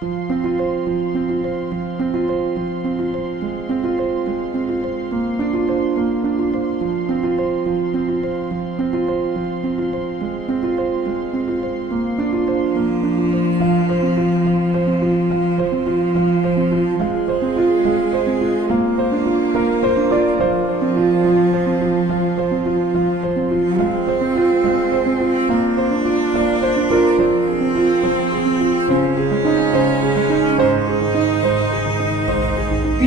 Good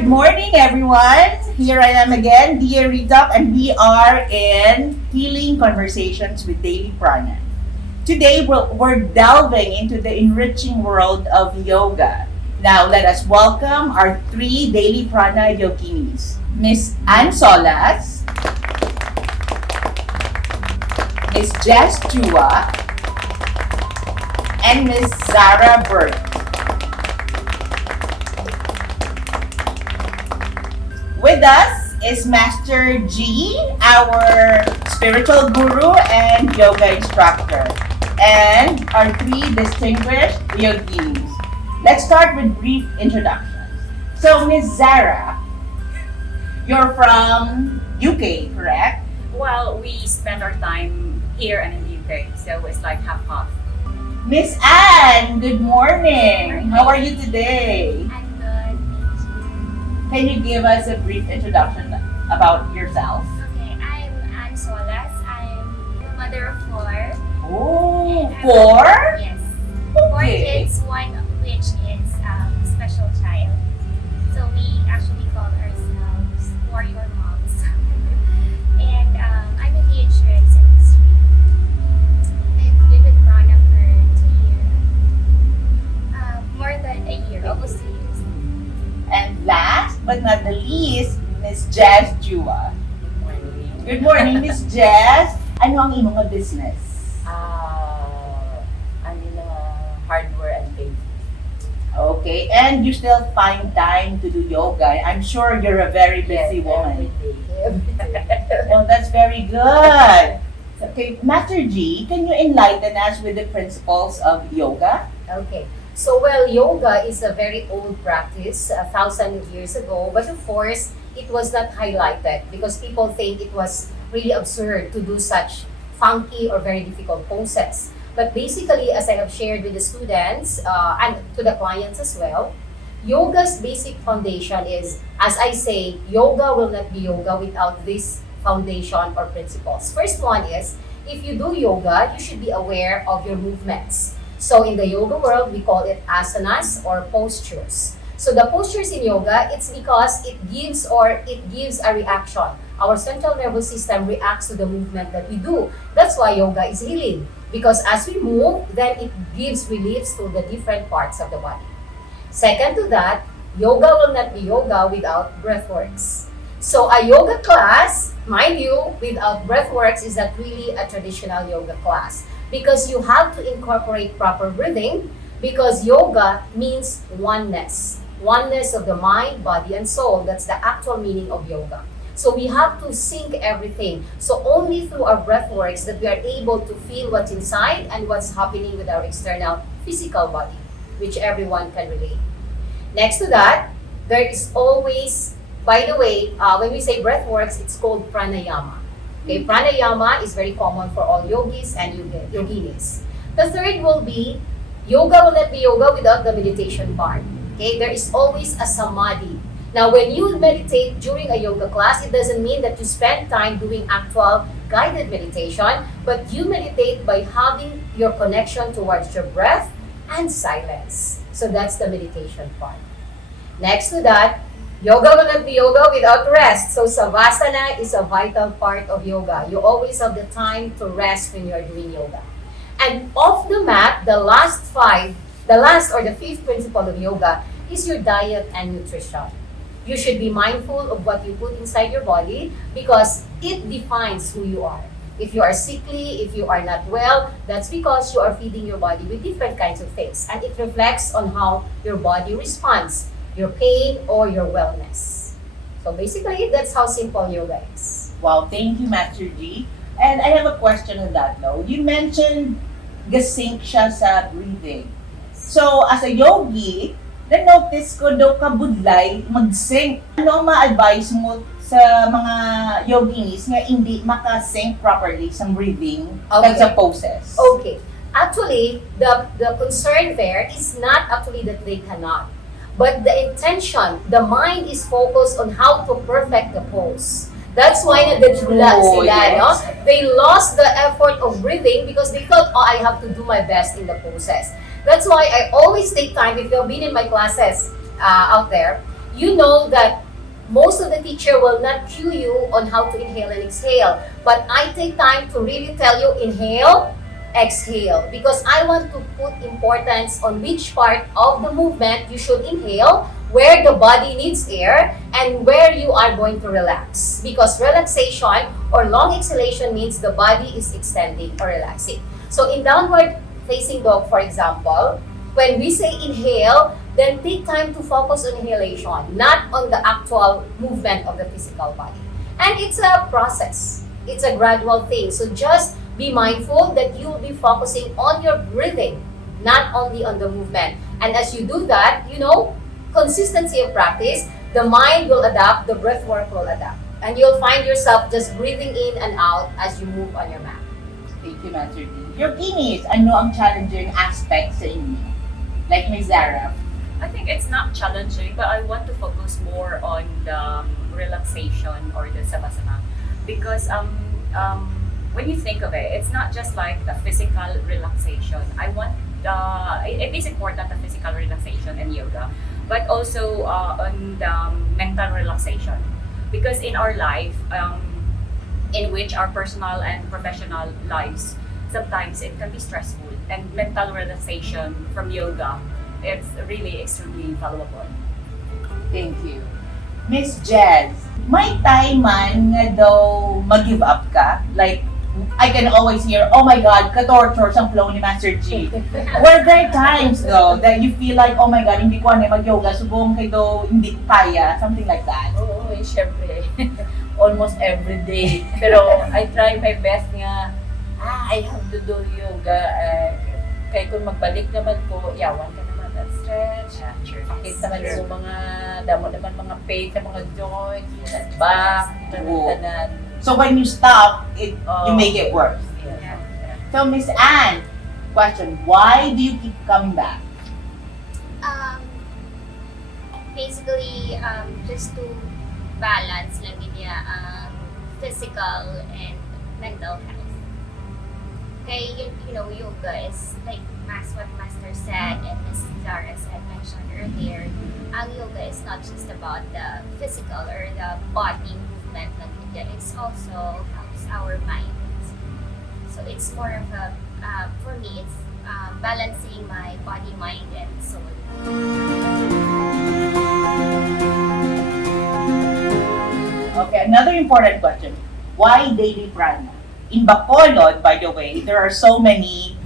morning, everyone. Here I am again, Dia Ritop, and we are in Healing Conversations with Daily Prana. Today, we're delving into the enriching world of yoga. Now, let us welcome our three Daily Prana yoginis. Miss Ann Solas, Miss Jess Chua, and Miss Zara Burke. With us is Master G, our spiritual guru and yoga instructor, and our three distinguished yoginis. Let's start with brief introductions. So, Ms. Zara, you're from UK, correct? Well, we spend our time here and in the UK, so it's like half-half. Miss Anne, good morning. How are you today? I'm good, thank you. Can you give us a brief introduction about yourself? Okay, I'm Ann Solas. I'm a mother of four. Oh, And I'm- four? Yes. Four Okay. kids, one of which is special child. So we actually call ourselves warrior moms. And I'm in the insurance industry. I've been with Prana for 2 years. More than a year, almost 2 years. And last but not the least, Miss Jess Chua. Good morning, Miss Jess. Ano ang imong nga business? I'm in hardware and paint. Okay, and you still find time to do yoga. I'm sure you're a very busy woman. Well, that's very good. Okay, Master G, can you enlighten us with the principles of yoga? Okay. So, well, yoga is a very old practice, 1,000 years ago. But of course, it was not highlighted because people think it was really absurd to do such funky or very difficult poses. But basically, as I have shared with the students and to the clients as well, yoga's basic foundation is, as I say, yoga will not be yoga without this foundation or principles. First one is, if you do yoga, you should be aware of your movements. So in the yoga world, we call it asanas or postures. So the postures in yoga, it's because it gives a reaction. Our central nervous system reacts to the movement that we do. That's why yoga is healing. Because as we move, then it gives reliefs to the different parts of the body. Second to that, yoga will not be yoga without breathworks. So a yoga class, mind you, without breathworks is not really a traditional yoga class. Because you have to incorporate proper breathing because yoga means oneness. Oneness of the mind, body, and soul. That's the actual meaning of yoga. So we have to sync everything. So only through our breath works that we are able to feel what's inside and what's happening with our external physical body, which everyone can relate. Next to that, there is always, by the way, when we say breath works, it's called pranayama. Okay, pranayama is very common for all yogis and yoginis. The third will be, yoga will not be yoga without the meditation part. Okay, there is always a samadhi. Now, when you meditate during a yoga class, it doesn't mean that you spend time doing actual guided meditation, but you meditate by having your connection towards your breath and silence. So that's the meditation part. Next to that, yoga will not be yoga without rest. So savasana is a vital part of yoga. You always have the time to rest when you are doing yoga. And off the mat, the last or the fifth principle of yoga is your diet and nutrition. You should be mindful of what you put inside your body because it defines who you are. If you are sickly, if you are not well, that's because you are feeding your body with different kinds of things. And it reflects on how your body responds, your pain or your wellness. So basically, that's how simple yoga is. Wow, thank you, Master G. And I have a question on that though. You mentioned gasync siya sa breathing. So, as a yogi, na-notice ko daw kabudlay mag-sync. Ano ang ma-advise mo sa mga yoginis nga hindi maka-sync properly sa breathing Okay. sa poses? Okay. Actually, the concern there is not actually that they cannot, but the intention, the mind is focused on how to perfect the pose. That's why nadadula Oh, sila, yes. no? They lost the effort of breathing because they thought, oh, I have to do my best in the poses. That's why I always take time, if you've been in my classes out there, you know that most of the teacher will not cue you on how to inhale and exhale. But I take time to really tell you, inhale, exhale, because I want to put importance on which part of the movement you should inhale, where the body needs air, and where you are going to relax. Because relaxation or long exhalation means the body is extending or relaxing. So in downward facing dog, for example, when we say inhale, then take time to focus on inhalation, not on the actual movement of the physical body. And it's a process. It's a gradual thing. So just be mindful that you will be focusing on your breathing, not only on the movement. And as you do that, consistency of practice, the mind will adapt, the breath work will adapt. And you'll find yourself just breathing in and out as you move on your mat. Thank you, Master D. Yoginis, ano ang challenging aspect sa inyo? Like Ms. Zara. I think it's not challenging, but I want to focus more on the relaxation or the savasana, because when you think of it, it's not just like the physical relaxation. It is important, the physical relaxation in yoga, but also on the mental relaxation, because in our life, in which our personal and professional lives, sometimes it can be stressful, and mental relaxation from yoga, it's really extremely valuable. Thank you. Miss Jazz, may time man nga daw mag-give up ka? Like, I can always hear, oh my God, ka-torture ang flow ni Master G. Were there times though that you feel like, oh my God, hindi ko ano mag-yoga, subong kay daw hindi ko kaya, something like that? Oo, syempre. Almost every day. Pero I try my best nga, I have to do yoga. Kaya kung magbalik naman po, yawan ka naman at stretch. Sakit naman yung mga, damo naman mga pain sa mga joints, at back, Oo. tanan. So when you stop, you make it worse. Yeah. So Miss Anne, question, why do you keep coming back? Basically, just to balance lang niya physical and mental health. Okay, yoga is like what Master said and Ms. Zara said, mentioned earlier. Ang yoga is not just about the physical or the body movement lang niya. It's also helps our mind. So it's more of a, for me, it's balancing my body, mind, and soul. Okay, another important question. Why daily prana? In Bacolod, by the way, there are so many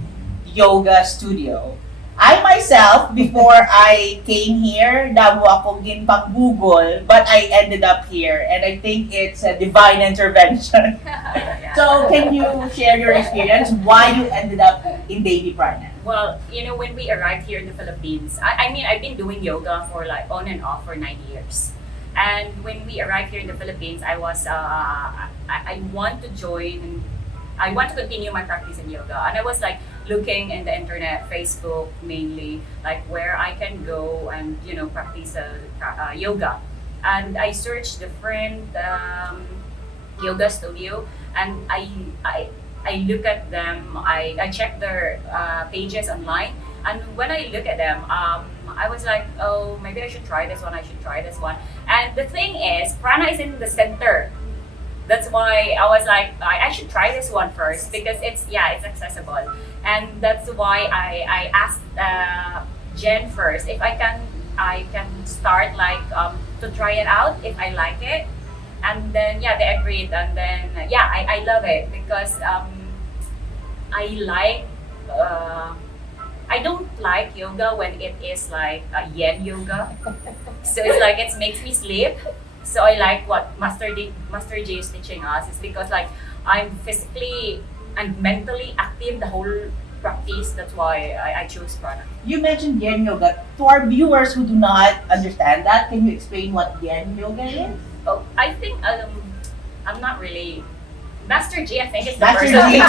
yoga studio. I myself, before I came here, damo ako ginpag-Google, but I ended up here, and I think it's a divine intervention. So, can you share your experience? Why you ended up in daily prana? Well, when we arrived here in the Philippines, I mean, I've been doing yoga for like on and off for 9 years. And when we arrived here in the Philippines, I was, I want to join, I want to continue my practice in yoga. And I was like looking in the internet, Facebook mainly, like where I can go and, practice yoga. And I searched different yoga studio, and I look at them, I check their pages online, and when I look at them, I was like, oh, maybe I should try this one, And the thing is, prana is in the center. That's why I was like, I should try this one first, because it's accessible. And that's why I asked Jen first if I can start like to try it out if I like it. And then they agreed, and then I love it because I like I don't like yoga when it is like a yen yoga. So it's like it makes me sleep. So I like what Master J is teaching us. It's because like I'm physically and mentally active the whole practice. That's why I chose prana. You mentioned Yen Yoga. To our viewers who do not understand that, can you explain what Yen Yoga is? Oh, I think I'm not really. Master G, I think is the Master person. G. to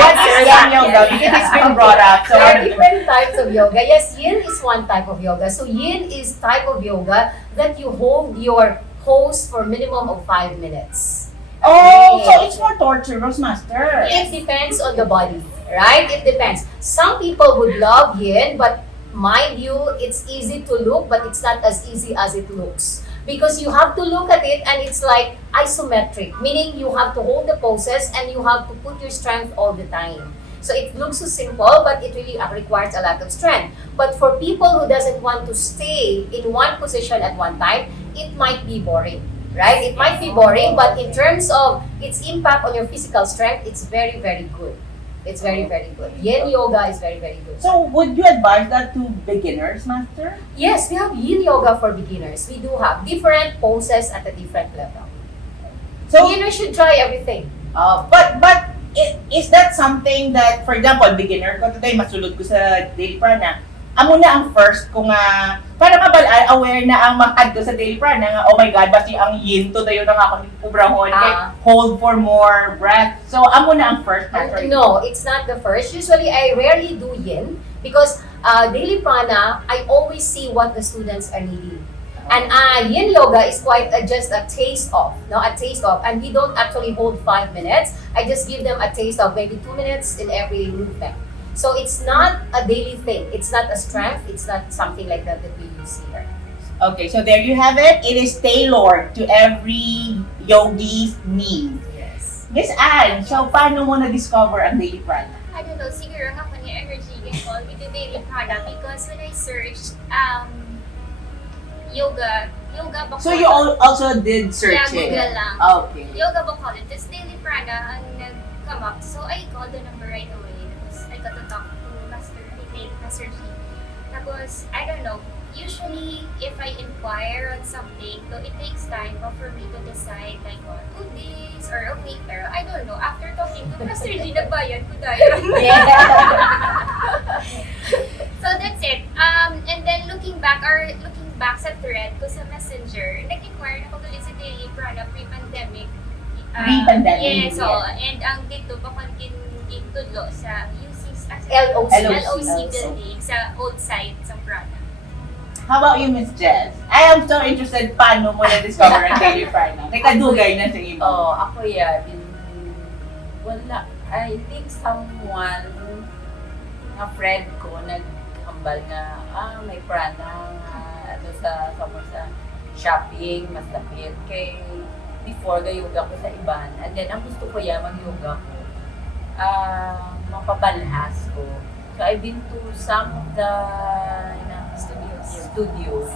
What is Yen Yoga? Because it's been brought up. So There are different types of yoga. Yes, yin is one type of yoga. So yin is type of yoga that you hold your pose for minimum of 5 minutes. oh, so it's more torturous, Master. It depends on the body, right? It depends. Some people would love yin, but mind you, it's easy to look, but it's not as easy as it looks. Because you have to look at it and it's like isometric, meaning you have to hold the poses and you have to put your strength all the time. So it looks so simple, but it really requires a lot of strength. But for people who doesn't want to stay in one position at one time, it might be boring, right? It might be boring, but in terms of its impact on your physical strength, it's very, very good. It's very, very good. Yin yoga is very, very good. So would you advise that to beginners, Master? Yes, we have yin yoga for beginners. We do have different poses at a different level. So, Beginners should try everything. is that something that, for example, beginner ko today, masulod ko sa daily prana, amo na ang first ko nga, para aware na ang makad ko sa daily prana nga, oh my God, basi ang yin to dayo na nga ako ni Kubrahon, kay hold for more breath. So, amo na ang first, Master. No, it's not the first. Usually, I rarely do yin because daily prana, I always see what the students are needing. And yin yoga is quite just a taste of, no, a taste of. And we don't actually hold 5 minutes. I just give them a taste of maybe 2 minutes in every movement. So it's not a daily thing. It's not a strength. It's not something like that that we use here. Okay, so there you have it. It is tailored to every yogi's need. Yes. Miss Anne, so paano mo na-discover ang daily prana? I don't know, siguro nga pa ni energy can call with the daily prana because when I searched yoga ba So you also did Yeah, searching? Google lang. Okay. Yoga ba call it? Tapos daily prana ang nag-come up. So I called the number right away. Tapos I got to talk to Master G. Tapos, I don't know, usually if I inquire on something, so it takes time for me to decide like, oh, do this or okay. Pero I don't know, after talking to Master G, nagbayad ko tayo. So that's it. And then looking back sa thread ko sa Messenger, nag-inquire ako ulit sa daily prana pre-pandemic. Pre-pandemic, Yes, so, yeah. and ang dito pa tudlo sa UC's LOC. LOC building sa old site sa Prana. How about you, Miss Jess? I am so interested paano mo na-discover ang daily prana. May kadugay na sa iyo. Oh, ako yan. Wala. I think someone, a friend ko, naghambal nga, may prana ano sa shopping, mas lapit. Kay before, ga-yoga ko sa iban. And then, ang gusto ko yan, mag-yoga ko, mapabalhas ko. So, I've been to some of the studios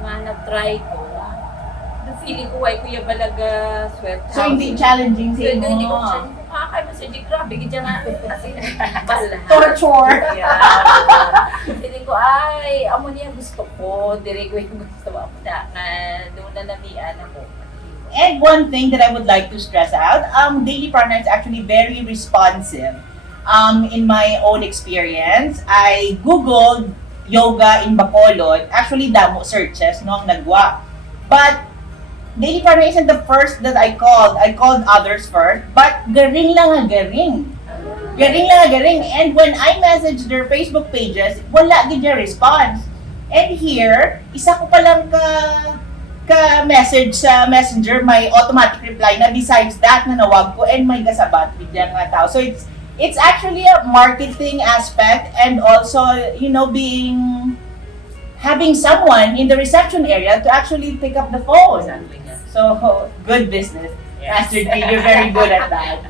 nga na-try ko. Na-feeling ko, ay kuya balaga sweat So, hindi challenging sa So, hindi ko inyo. siya, kaya mo siya, di grabe, ganyan nga. Kasi, balhas. Torture. Yeah. Feeling ko, ay, amo niya gusto ko. Dire ko yung gusto mo. Na doon na namian ako. And one thing that I would like to stress out, daily prana is actually very responsive. In my own experience, I googled yoga in Bacolod. Actually, damo searches no ang nagwa. But daily prana isn't the first that I called. I called others first, but garing lang nga garing. Garing lang nga garing. And when I messaged their Facebook pages, wala gid yung response. And here, isa ko pa lang ka-message sa messenger, may automatic reply na besides that na nawag ko and may gasabat bigyan nga tao. So it's actually a marketing aspect and also, having someone in the reception area to actually pick up the phone. Exactly, yes. So, good business. Yes. Master D, you're very good at that.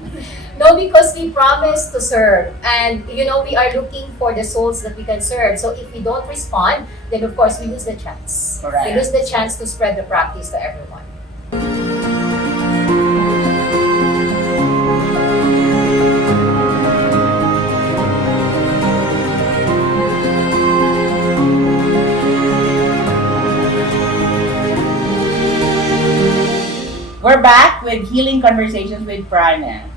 No, because we promise to serve. And, we are looking for the souls that we can serve. So if we don't respond, then of course we lose the chance. Correct. We lose the chance to spread the practice to everyone. We're back with Healing Conversations with Prana.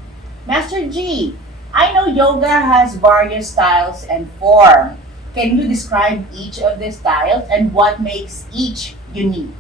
Master G, I know yoga has various styles and form. Can you describe each of the styles and what makes each unique?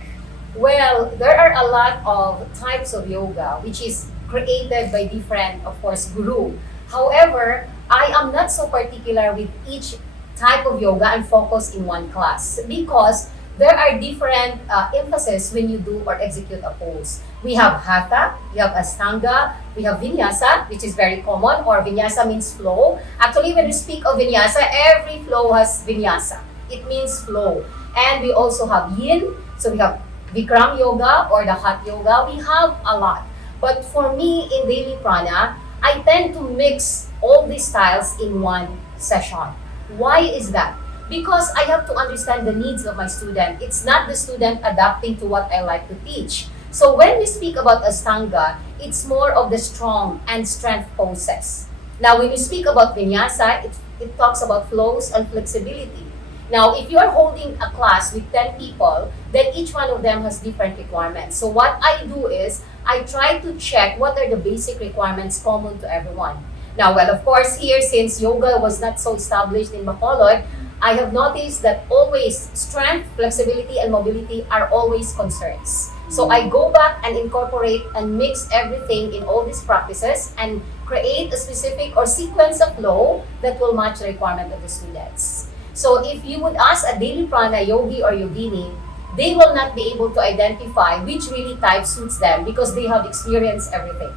Well, there are a lot of types of yoga which is created by different, of course, guru. However, I am not so particular with each type of yoga and focus in one class because there are different emphasis when you do or execute a pose. We have hatha, we have astanga, we have vinyasa, which is very common, or vinyasa means flow. Actually, when we speak of vinyasa, every flow has vinyasa. It means flow. And we also have yin, so we have Vikram yoga or the hot yoga. We have a lot. But for me, in daily prana, I tend to mix all these styles in one session. Why is that? Because I have to understand the needs of my student. It's not the student adapting to what I like to teach. So when we speak about Astanga, it's more of the strong and strength poses. Now, when we speak about Vinyasa, it talks about flows and flexibility. Now, if you are holding a class with 10 people, then each one of them has different requirements. So what I do is, I try to check what are the basic requirements common to everyone. Now, well, of course, here, since yoga was not so established in Bacolod, I have noticed that always strength, flexibility, and mobility are always concerns. So I go back and incorporate and mix everything in all these practices and create a specific or sequence of flow that will match the requirement of the students. So if you would ask a daily prana yogi or yogini, they will not be able to identify which really type suits them because they have experienced everything.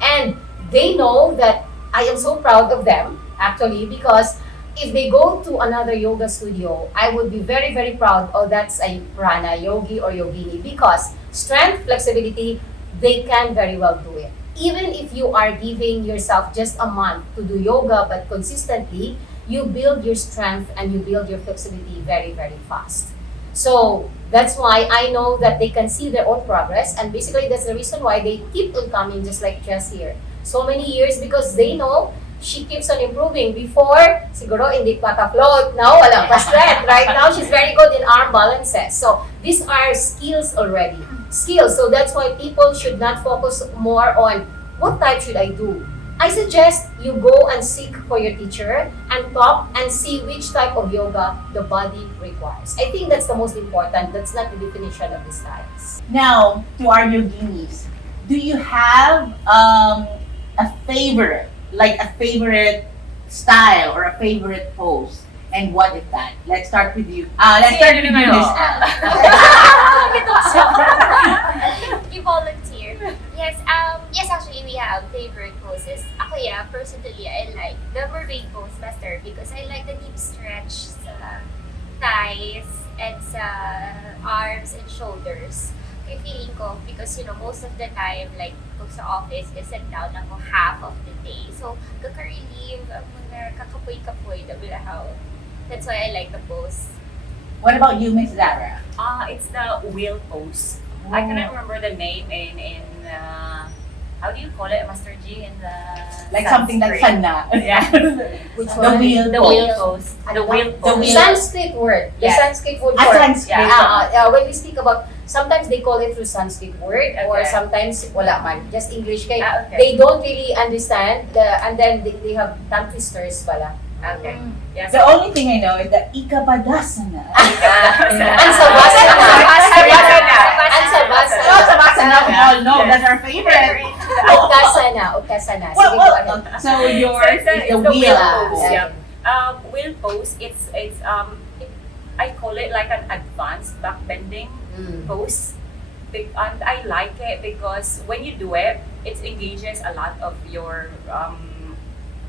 And they know that I am so proud of them, actually, because if they go to another yoga studio, I would be very, very proud, oh, that's a prana yogi or yogini, because strength, flexibility, they can very well do it. Even if you are giving yourself just a month to do yoga, but consistently, you build your strength and you build your flexibility very, very fast. So that's why I know that they can see their own progress, and basically that's the reason why they keep on coming, just like Jess here. So many years because they know she keeps on improving. Before, siguro hindi pa ka-float. Now, wala pa strength. Right now, she's very good in arm balances. So these are skills already. Skills. So that's why people should not focus more on what type should I do. I suggest you go and seek for your teacher and talk and see which type of yoga the body requires. I think that's the most important. That's not the definition of the styles. Now, to our yoginis, do you have a favorite, like a favorite style or a favorite pose? And what is that? Let's start with you. Let's start with you, Miss Al. You volunteer. Yes, actually we have favorite poses. Ako personally, I like the mermaid pose better because I like the deep stretch sa thighs and sa arms and shoulders. Kaya feeling ko, because most of the time, like, kung sa office, sit down ako half of the day. So, kaka-relieve, mga kakapoy-kapoy, dabilahaw. That's why I like the pose. What about you, Miss Zara? It's the wheel pose. I cannot remember the name in how do you call it, Master G, in the Like something that's Sanskrit? sana. Yeah. Which The one? wheel The pose. wheel pose. The wheel The pose. wheel- Sanskrit word. The Yes. Sanskrit word Ah, for Sanskrit. when we speak about, sometimes they call it through Sanskrit word, or Okay. sometimes wala man, just English. Kaya Okay. they don't really understand, and then they have tongue twisters pala. Okay. Yes. The only thing I know is the Ikapadasana. And Savasana. And Savasana. Oh, Savasana, we all know, that's our favorite. Uttasana. Well, Sige, well, go ahead. so yours So is the it's wheel pose. pose. Yeah. Wheel pose. It's I call it like an advanced back bending Mm. pose. And I like it because when you do it, it engages a lot of your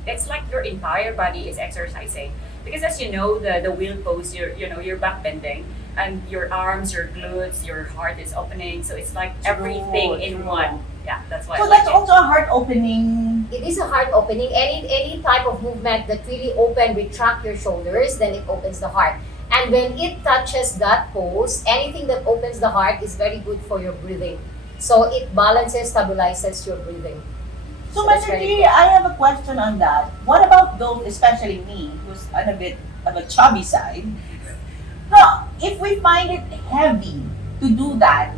it's like your entire body is exercising. Because as you know, the wheel pose, you're back bending and your arms, your glutes, your heart is opening. So it's like everything in true. one. Yeah, that's why So I like that's it. also a heart opening. It is a heart opening. Any type of movement that really retract your shoulders, then it opens the heart. And when it touches that pose, anything that opens the heart is very good for your breathing. So it balances, stabilizes your breathing. So, That's Mr. very G, I have a question on that. What about those, especially me, who's on a bit of a chubby side? Now, if we find it heavy to do that,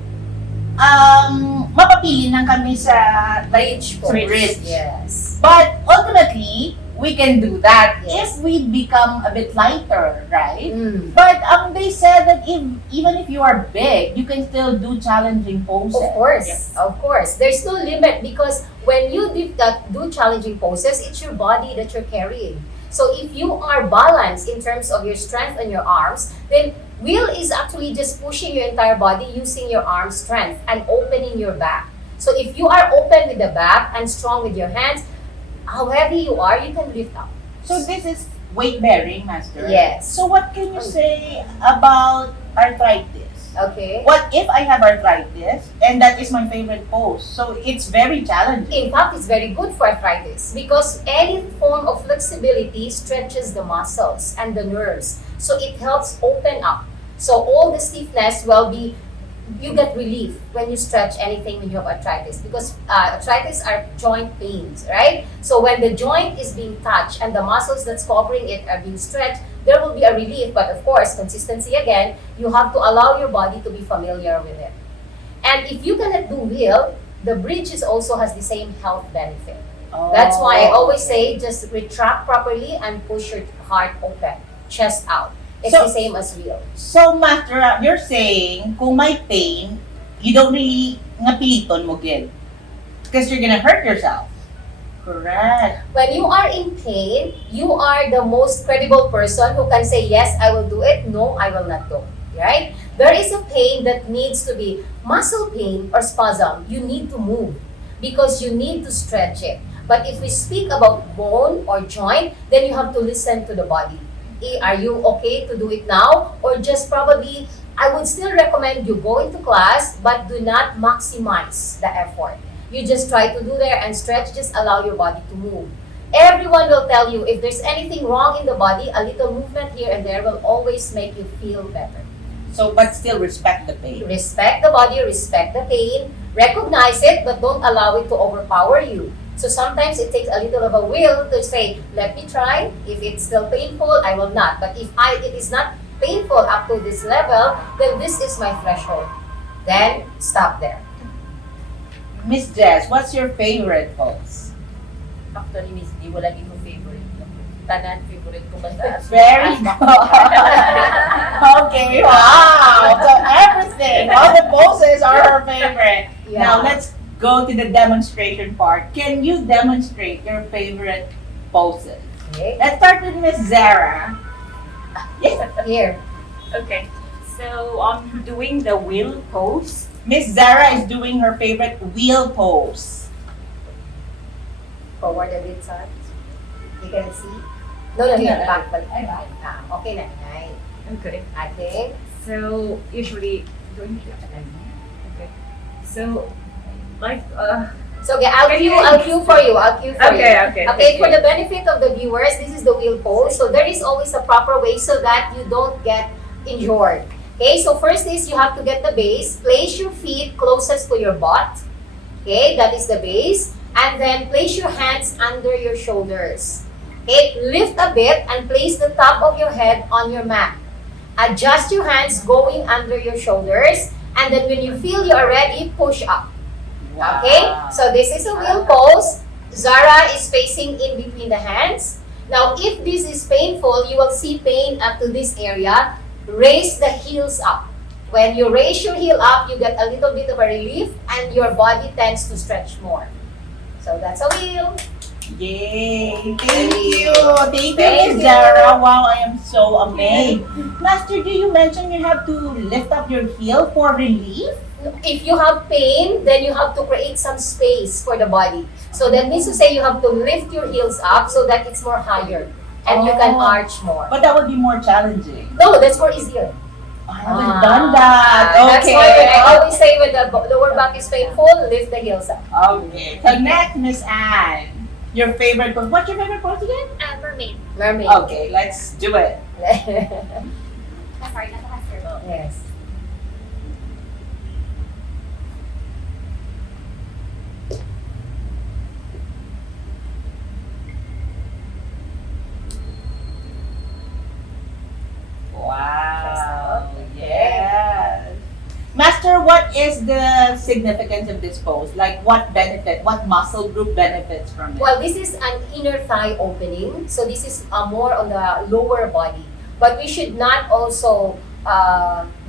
mapapili lang kami sa Bridge pose. Bridge. Yes. But ultimately, we can do that Yes. if we become a bit lighter, right? Mm. But they said that even if you are big, you can still do challenging poses. Of course, Yes. of course. There's no limit because when you do challenging poses, it's your body that you're carrying. So if you are balanced in terms of your strength on your arms, then wheel is actually just pushing your entire body using your arm strength and opening your back. So if you are open with the back and strong with your hands, how heavy you are, you can lift up. So this is weight bearing, Master. Yes. So what can you say about arthritis? Okay. What if I have arthritis and that is my favorite pose? So it's very challenging. In fact, it's very good for arthritis because any form of flexibility stretches the muscles and the nerves. So it helps open up. So all the stiffness will be, you get relief when you stretch anything when you have arthritis because arthritis are joint pains, right? So when the joint is being touched and the muscles that's covering it are being stretched, there will be a relief. But of course, consistency again, you have to allow your body to be familiar with it. And if you cannot do wheel, the bridge also has the same health benefit. That's why I always say just retract properly and push your heart open, chest out. It's So- the same as wheel. So, Master, you're saying, kung may pain, you don't really napiliton mo, kid. Because you're gonna hurt yourself. Correct. When you are in pain, you are the most credible person who can say, yes, I will do it, no, I will not do. Right? There is a pain that needs to be muscle pain or spasm. You need to move because you need to stretch it. But if we speak about bone or joint, then you have to listen to the body. Are you okay to do it now? Or just probably, I would still recommend you go into class, but do not maximize the effort. You just try to do there and stretch, just allow your body to move. Everyone will tell you if there's anything wrong in the body, a little movement here and there will always make you feel better. So, but still respect the pain. Respect the body, respect the pain, recognize it, but don't allow it to overpower you. So sometimes it takes a little of a will to say, let me try. If it's still painful, I will not. But if it is not painful up to this level, then this is my threshold. Then stop there. Miss Jess, what's your favorite pose? Actually, Miss D, wala ko favorite. Tanan, favorite ko basta. Very good. Okay, wow. So everything, all the poses are her favorite. Yeah. Now let's go to the demonstration part. Can you demonstrate your favorite poses? Okay. Let's start with Miss Zara. Yes. Here. Okay. So I'm doing the wheel pose. Miss Zara is doing her favorite wheel pose. Forward a bit, son. You can see. No, here. Back. Balik. Okay na. Right. Okay. Okay. So usually doing okay. So like So okay, I'll Can cue you- for you. Okay, okay. Okay, for the benefit of the viewers, this is the wheel pose. So there is always a proper way so that you don't get injured. Okay, so first is you have to get the base. Place your feet closest to your butt. Okay, that is the base. And then place your hands under your shoulders. Okay, lift a bit and place the top of your head on your mat. Adjust your hands going under your shoulders. And then when you feel you are ready, push up. Okay, so this is a wheel pose. Zara is facing in between the hands. Now, if this is painful, you will see pain up to this area. Raise the heels up. When you raise your heel up, you get a little bit of a relief and your body tends to stretch more. So that's a wheel. Yay! Thank you! Thank you, Thank Miss you. Zara. Wow, I am so amazed. Master, do you mention you have to lift up your heel for relief? If you have pain, then you have to create some space for the body. So that means to say you have to lift your heels up so that it's more higher and you can Oh. arch more. But that would be more challenging. No, that's more easier. I haven't done that. That's Okay. why when I always say when the lower back is painful, lift the heels up. Okay. So next, Miss Anne. Your favorite pose. What's your favorite pose again? Mermaid. Mermaid. Okay, let's do it. Sorry, naka-master. Yes. Wow. Okay. Yes. Master, what is the significance of this pose? Like what benefit, what muscle group benefits from it? Well, this is an inner thigh opening, so this is more on the lower body. But we should not also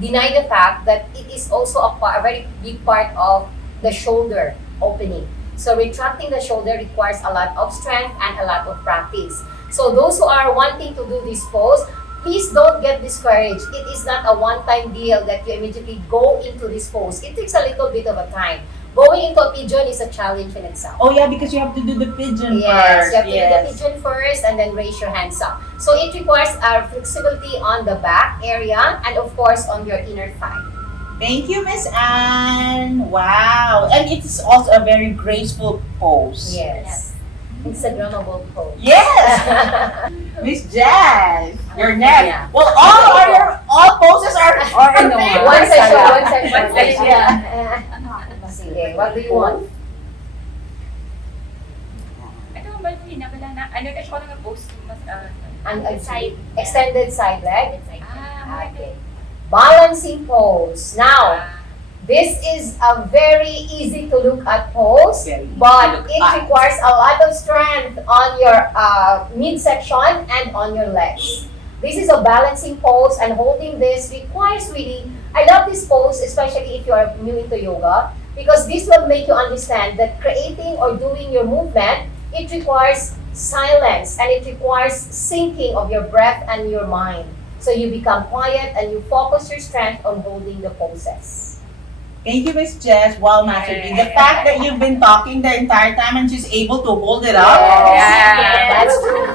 deny the fact that it is also a very big part of the shoulder opening. So retracting the shoulder requires a lot of strength and a lot of practice. So those who are wanting to do this pose, please don't get discouraged. It is not a one-time deal that you immediately go into this pose. It takes a little bit of a time. Going into a pigeon is a challenge in itself. Oh yeah, because you have to do the pigeon Yes, first. you have to do the pigeon first and then raise your hands up. So it requires flexibility on the back area and of course on your inner thigh. Thank you, Miss Anne. Wow. And it's also a very graceful pose. Yes. Instagrammable pose. Yes. Miss Jazz, your neck. Yeah. Well, all poses are Ano, perfect. One session, one One session. session. Yeah. Sige, what do you want? Ito, wala na. Ano na siya ko lang post mas Side, extended side leg. okay. Okay. Balancing pose. Now, this is a very easy to look at pose, Very easy to but look it at. requires a lot of strength on your midsection and on your legs. This is a balancing pose, and holding this requires really, I love this pose, especially if you are new into yoga, because this will make you understand that creating or doing your movement, it requires silence and it requires syncing of your breath and your mind. So you become quiet and you focus your strength on holding the poses. Thank you, Miss Jess. Wow, Master D. The fact that you've been talking the entire time and she's able to hold it up. Yeah. That's true.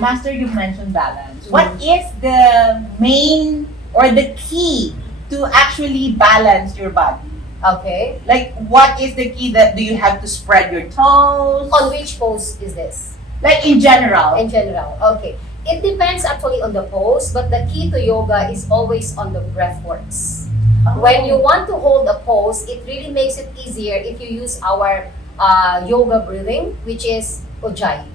Master, you mentioned balance. What is the main or the key to actually balance your body? Okay. Like, what is the key that do you have to spread your toes? On which pose is this? Like in general. In general. Okay. It depends actually on the pose, but the key to yoga is always on the breath works. When you want to hold a pose, it really makes it easier if you use our yoga breathing, which is Ujjayi.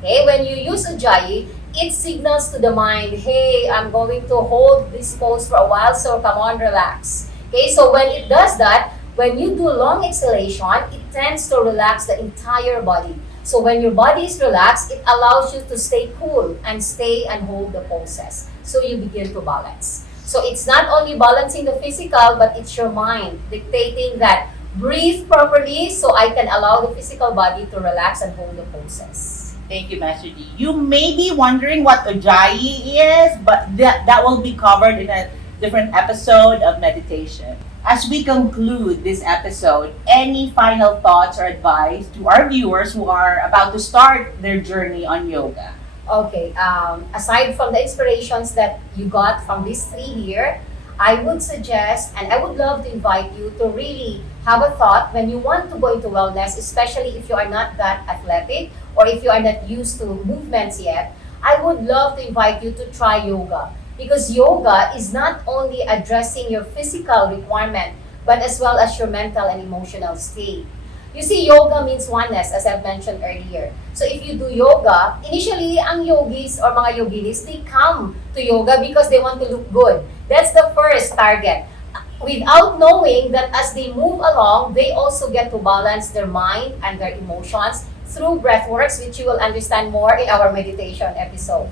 Okay, when you use Ujjayi, it signals to the mind, hey, I'm going to hold this pose for a while, so come on, relax. Okay, so when it does that, when you do long exhalation, it tends to relax the entire body. So when your body is relaxed, it allows you to stay cool and stay and hold the poses. So you begin to balance. So it's not only balancing the physical, but it's your mind dictating that breathe properly so I can allow the physical body to relax and hold the poses. Thank you, Master D. You may be wondering what Ujjayi is, but that will be covered in a different episode of meditation. As we conclude this episode, any final thoughts or advice to our viewers who are about to start their journey on yoga? Okay, aside from the inspirations that you got from these 3 here, I would suggest and I would love to invite you to really have a thought when you want to go into wellness, especially if you are not that athletic or if you are not used to movements yet. I would love to invite you to try yoga, because yoga is not only addressing your physical requirement, but as well as your mental and emotional state. You see, yoga means oneness, as I've mentioned earlier. So if you do yoga, initially, ang yogis or mga yoginis, they come to yoga because they want to look good. That's the first target. Without knowing that as they move along, they also get to balance their mind and their emotions through breathworks, which you will understand more in our meditation episode.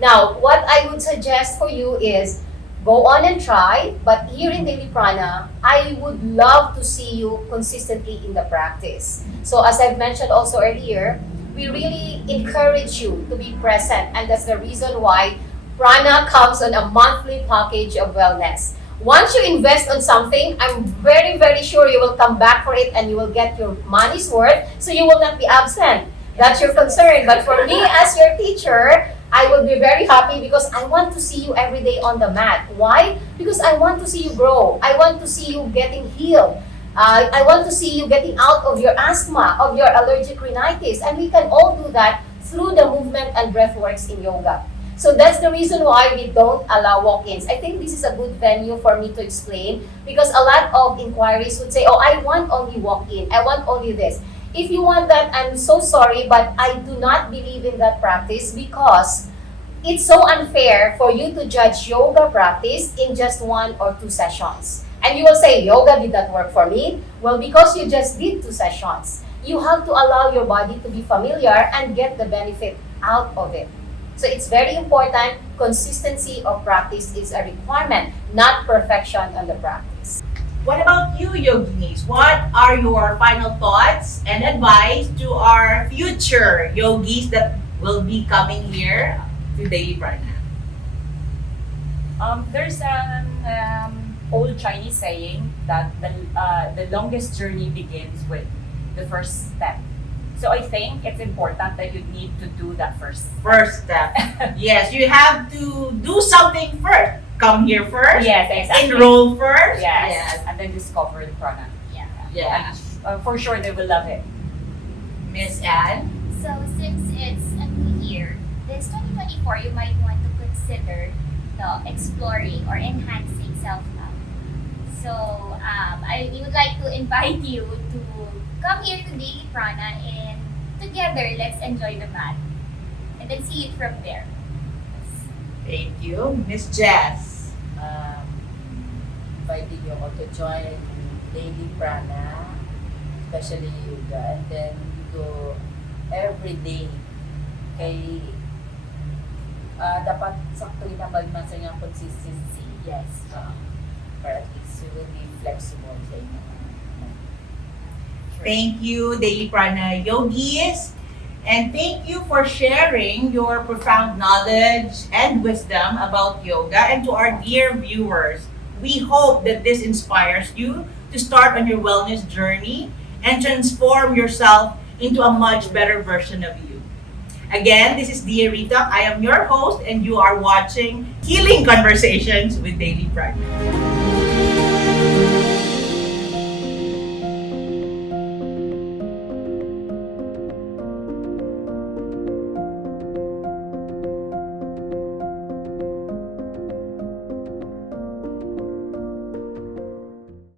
Now, what I would suggest for you is go on and try, but here in Daily Prana, I would love to see you consistently in the practice. So as I've mentioned also earlier, we really encourage you to be present, and that's the reason why Prana comes on a monthly package of wellness. Once you invest on something, I'm very, very sure you will come back for it and you will get your money's worth, so you will not be absent. That's your concern. But for me as your teacher, I will be very happy because I want to see you every day on the mat. Why? Because I want to see you grow. I want to see you getting healed. I want to see you getting out of your asthma, of your allergic rhinitis. And we can all do that through the movement and breath works in yoga. So that's the reason why we don't allow walk-ins. I think this is a good venue for me to explain, because a lot of inquiries would say, oh, I want only walk-in. I want only this. If you want that, I'm so sorry, but I do not believe in that practice, because it's so unfair for you to judge yoga practice in just 1 or 2 sessions. And you will say, yoga did not work for me. Well, because you just did 2 sessions, you have to allow your body to be familiar and get the benefit out of it. So it's very important. Consistency of practice is a requirement, not perfection on the practice. What about you, yoginis? What are your final thoughts and advice to our future yogis that will be coming here to Daily Prana? There's an old Chinese saying that the longest journey begins with the first step. So I think it's important that you need to do that first. First step. Yes, you have to do something first. Come here first. Yes, exactly. Enroll first. Yes. And then discover the product. Yeah. And, for sure they will love it. Miss Anne. So since it's a new year, this 2024, you might want to consider exploring or enhancing self-love. So I would like to invite you to come here to Daily Prana and together let's enjoy the mat and then see it from there. Thank you. Miss Jess. Inviting you all to join Daily Prana, especially yoga, and then go every day. Kay dapat sakto inabag man sa inyong consistency. Yes. Para at least you will be flexible sa inyo. Thank you, Daily Prana yogis. And thank you for sharing your profound knowledge and wisdom about yoga. And to our dear viewers, we hope that this inspires you to start on your wellness journey and transform yourself into a much better version of you. Again, this is Dia Rita. I am your host, and you are watching Healing Conversations with Daily Prana.